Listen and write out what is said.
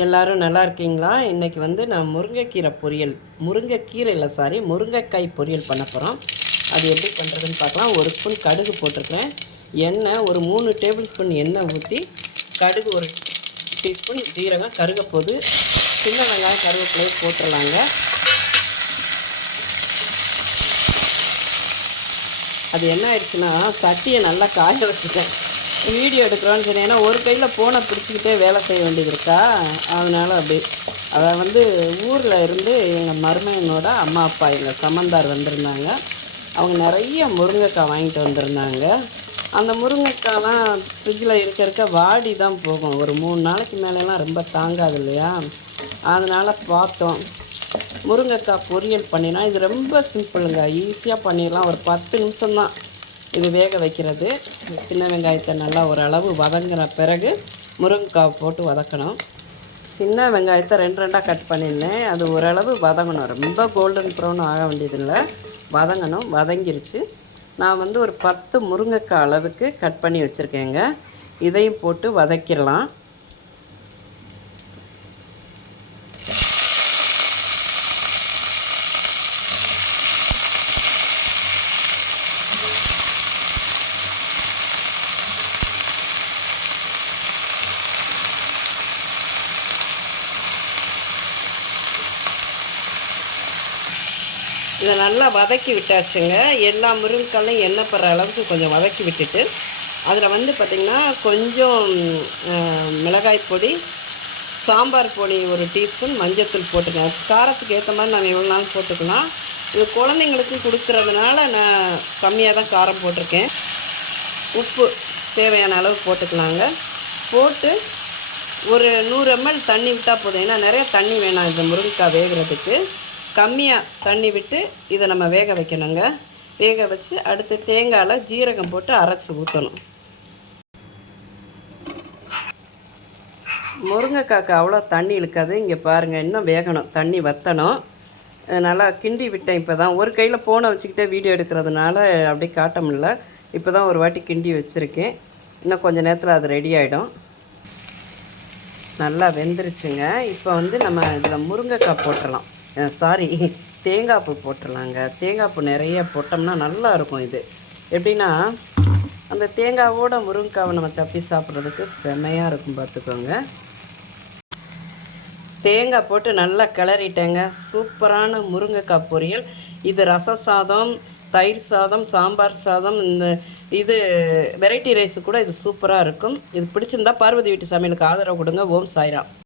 எல்லாரும் நல்லா இருக்கீங்களா? இன்றைக்கி வந்து நான் முருங்கைக்கீரை பொரியல், முருங்கைக்கீரை இல்லை சாரி, முருங்கைக்காய் பொரியல் பண்ண போகிறோம். அது எப்படி பண்ணுறதுன்னு பார்க்கலாம். ஒரு ஸ்பூன் கடுகு போட்டிருக்கேன். எண்ணெய் ஒரு 3 டேபிள் ஸ்பூன் எண்ணெய் ஊற்றி, கடுகு ஒரு டீஸ்பூன், ஜீரகம், கருகப்போது, சின்ன வெங்காயம், கருவேப்பிலையை போட்டுடலாங்க. அது என்ன ஆயிடுச்சுன்னா, சட்டியை நல்லா காய வச்சுட்டேன். வீடியோ எடுக்கிறோன்னு சொன்னேன். ஏன்னா ஒரு கையில் ஃபோனை பிடிச்சிக்கிட்டே வேலை செய்ய வேண்டியது இருக்கா, அதனால் அப்படி. அதை வந்து ஊரில் இருந்து எங்கள் மருமகனோட அம்மா அப்பா எங்கள் சம்மந்தார் வந்திருந்தாங்க. அவங்க நிறைய முருங்கைக்காய் வாங்கிட்டு வந்திருந்தாங்க. அந்த முருங்கைக்காய்லாம் ஃப்ரிட்ஜில் இருக்க வாடி தான் போகும். ஒரு 3 நாளைக்கு மேலெலாம் ரொம்ப தாங்காது இல்லையா, அதனால் பார்த்தோம். முருங்கைக்காய் பொரியல் பண்ணினா இது ரொம்ப சிம்பிளுங்க, ஈஸியாக பண்ணிடலாம். ஒரு 10 நிமிஷம்தான் இது வேக வைக்கிறது. சின்ன வெங்காயத்தை நல்லா ஓரளவு வதங்கின பிறகு முருங்கைக்காய் போட்டு வதக்கணும். சின்ன வெங்காயத்தை 2 கட் பண்ணியிருந்தேன். அது ஓரளவு வதங்கணும், ரொம்ப கோல்டன் ப்ரௌன் ஆக வேண்டியதில்லை, வதங்கணும். வதங்கிருச்சு. நான் வந்து ஒரு 10 முருங்கைக்காய் அளவுக்கு கட் பண்ணி வச்சுருக்கேங்க. இதையும் போட்டு வதக்கிடலாம். இதை நல்லா வதக்கி விட்டாச்சுங்க. எல்லா முருங்கைக்காயும் எண்ணெய் படுற அளவுக்கு கொஞ்சம் வதக்கி விட்டுட்டு, அதில் வந்து பார்த்திங்கன்னா கொஞ்சம் மிளகாய் பொடி, சாம்பார் பொடி ஒரு டீஸ்பூன், மஞ்சத்தூள் போட்டுக்கேன். காரத்துக்கு ஏற்ற மாதிரி நம்ம எவ்வளோ நாள் போட்டுக்கலாம். இது குழந்தைங்களுக்கு கொடுக்குறதுனால நான் கம்மியாக தான் காரம் போட்டிருக்கேன். உப்பு தேவையான அளவு போட்டுக்கலாங்க. போட்டு ஒரு 100 ml தண்ணி விட்டால் போதும். ஏன்னா நிறைய தண்ணி வேணாம் இந்த முருங்கைக்காய் வேகிறதுக்கு. கம்மியாக தண்ணி விட்டு இதை நம்ம வேக வைக்கணுங்க. வேக வச்சு அடுத்து தேங்காயில் ஜீரகம் போட்டு அரைச்சி ஊற்றணும். முருங்கைக்காய்க்கு அவ்வளோ தண்ணி இழுக்காது. இங்கே பாருங்கள், இன்னும் வேகணும், தண்ணி வற்றணும். நல்லா கிண்டி விட்டேன். இப்போ தான் ஒரு கையில் ஃபோனை வச்சுக்கிட்டே வீடியோ எடுக்கிறதுனால அப்படியே காட்ட முடியல. இப்போ தான் ஒரு வாட்டி கிண்டி வச்சுருக்கேன். இன்னும் கொஞ்சம் நேரத்தில் அது ரெடி ஆகிடும். நல்லா வெந்துருச்சுங்க. இப்போ வந்து நம்ம இதில் முருங்கைக்காய் போட்டுடலாம். சாரி, தேங்காய் பூ போட்டுடலாங்க. தேங்காய் பூ நிறைய போட்டோம்னா நல்லாயிருக்கும். இது எப்படின்னா, அந்த தேங்காவோட முருங்கைக்காவை நம்ம சப்பி சாப்பிட்றதுக்கு செமையாக இருக்கும், பார்த்துக்கோங்க. தேங்காய் போட்டு நல்லா கிளறிட்டேங்க. சூப்பரான முருங்கைக்காய் பொரியல். இது ரச சாதம், தயிர் சாதம், சாம்பார் சாதம், இது வெரைட்டி ரைஸு கூட இது சூப்பராக இருக்கும். இது பிடிச்சிருந்தா பார்வதி வீட்டு சமையலுக்கு ஆதரவு கொடுங்க. ஓம் சாய்ராம்.